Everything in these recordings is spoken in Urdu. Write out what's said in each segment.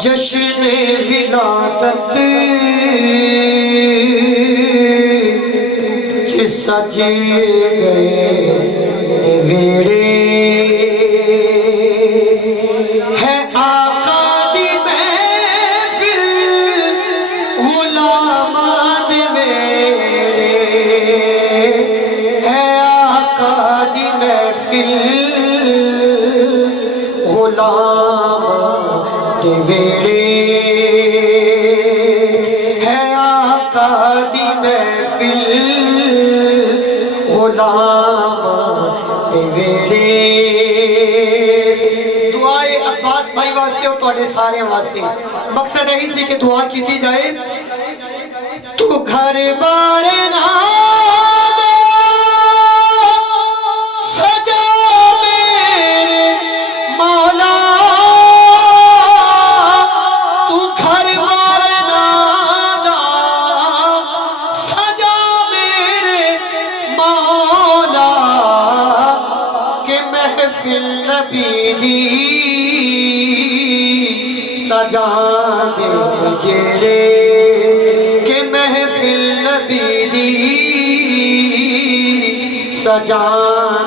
جشن ولادت سج گئے ویڑے ہے آقا دی محفل غلاماں دے ویڑے ہے آقا دی محفل غلاماں دے ویڑے ہے آقا دی محفل دعائے عباس بھائی واسطے اور توڑے سارے واسطے مقصد ہے اسی کہ دعا کیتی جائے تو گھر بار نادا سجا میرے مولا تو گھر بار نادا سجا میرے مولا کہ محفل نبی دی سجا دے جڑے کہ محفل نبی دی سجا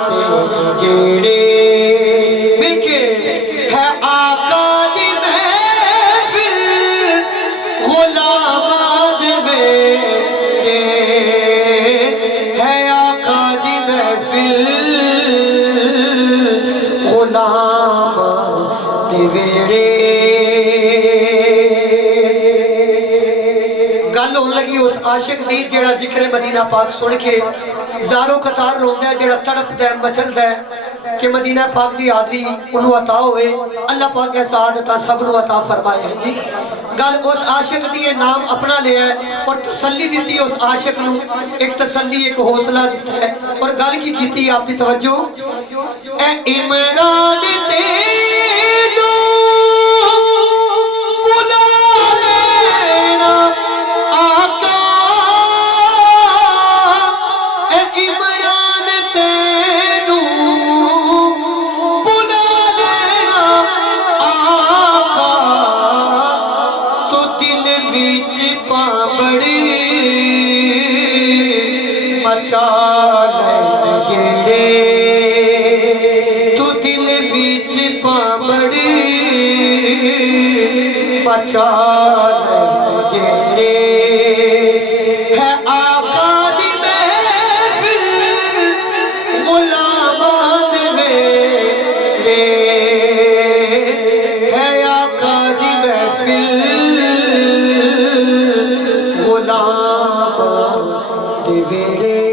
دے جڑے بکے ہے آقا دی محفل غلاماں دے ویڑے ہے آقا دی محفل غلاماں دے ویڑے گل ہون لگی اس عاشق دی جیڑا ذکر مدینہ پاک سن کے زاروں قطار روندہ ہے جیڑا تڑپ دے مچل دے کہ مدینہ پاک دی حاضری انہوں عطا ہوئے اللہ پاک کے سعادتہ سب نو عطا فرمائے جی گل اس عاشق دی نام اپنا لیا ہے اور تسلی دیتی اس عاشق نو ایک تسلی ایک حوصلہ دیتا ہے اور گل کی کیتی آپ دی توجہ اے عمران تینو بلا لینا آقا اے عمران تینو بلا لینا آقا تو دل وچ پامڑی مچا لے جڑے تو دل وچ پامڑی مچا لے جڑے ہے آقا دی محفل غلاماں دے ویڑے ہے آقا دی محفل غلاماں دے ویڑے